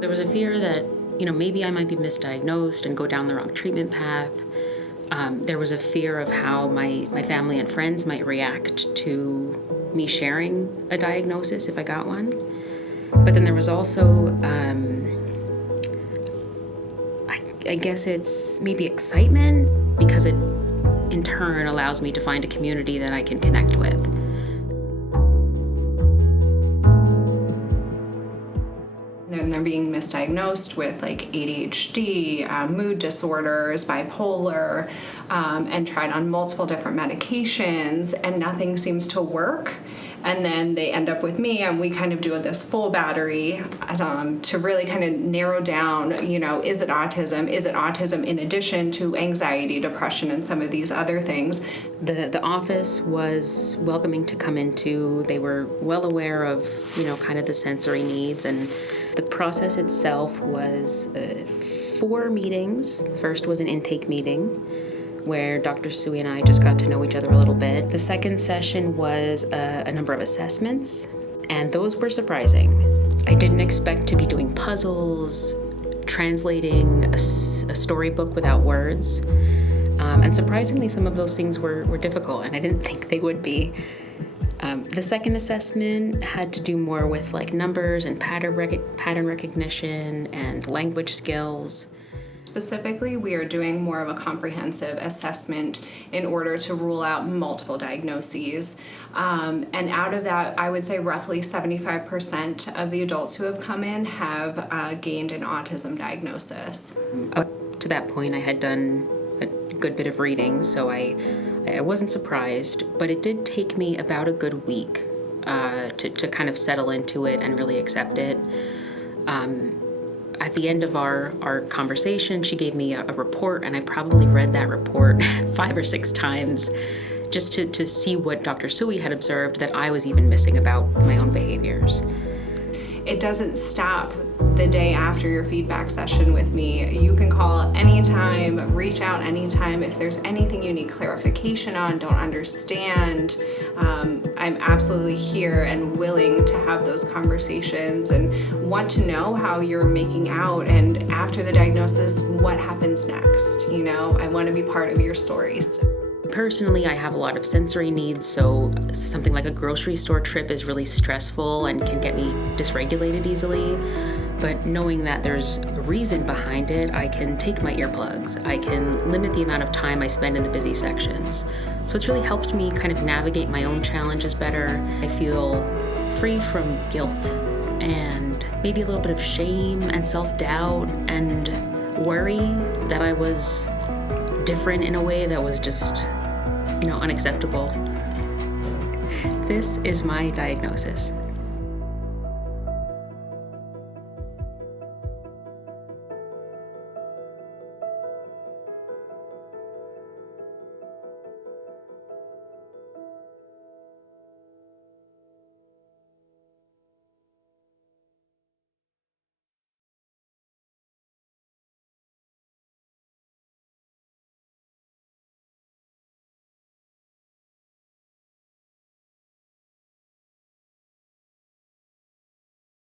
There was a fear that, maybe I might be misdiagnosed and go down the wrong treatment path. There was a fear of how my family and friends might react to me sharing a diagnosis if I got one. But then there was also, I guess it's maybe excitement, because it in turn allows me to find a community that I can connect with. And they're being misdiagnosed with like ADHD, mood disorders, bipolar, and tried on multiple different medications, and nothing seems to work. And then they end up with me, and we kind of do this full battery to really kind of narrow down, is it autism? Is it autism in addition to anxiety, depression, and some of these other things? The office was welcoming to come into. They were well aware of, kind of the sensory needs, and the process itself was 4 meetings. The first was an intake meeting where Dr. Sui and I just got to know each other a little bit. The second session was a number of assessments, and those were surprising. I didn't expect to be doing puzzles, translating a storybook without words, and surprisingly, some of those things were difficult, and I didn't think they would be. The second assessment had to do more with like numbers and pattern recognition and language skills. Specifically, we are doing more of a comprehensive assessment in order to rule out multiple diagnoses. And out of that, I would say roughly 75% of the adults who have come in have gained an autism diagnosis. Up to that point, I had done a good bit of reading, so I wasn't surprised, but it did take me about a good week to kind of settle into it and really accept it. At the end of our conversation, she gave me a report, and I probably read that report 5 or 6 times just to see what Dr. Sui had observed that I was even missing about my own behaviors. It doesn't stop the day after your feedback session with me. You can call anytime, reach out anytime if there's anything you need clarification on, don't understand. I'm absolutely here and willing to have those conversations and want to know how you're making out, and after the diagnosis, what happens next. I want to be part of your stories. Personally, I have a lot of sensory needs, so something like a grocery store trip is really stressful and can get me dysregulated easily. But knowing that there's a reason behind it, I can take my earplugs. I can limit the amount of time I spend in the busy sections. So it's really helped me kind of navigate my own challenges better. I feel free from guilt and maybe a little bit of shame and self-doubt and worry that I was different in a way that was just, unacceptable. This is my diagnosis.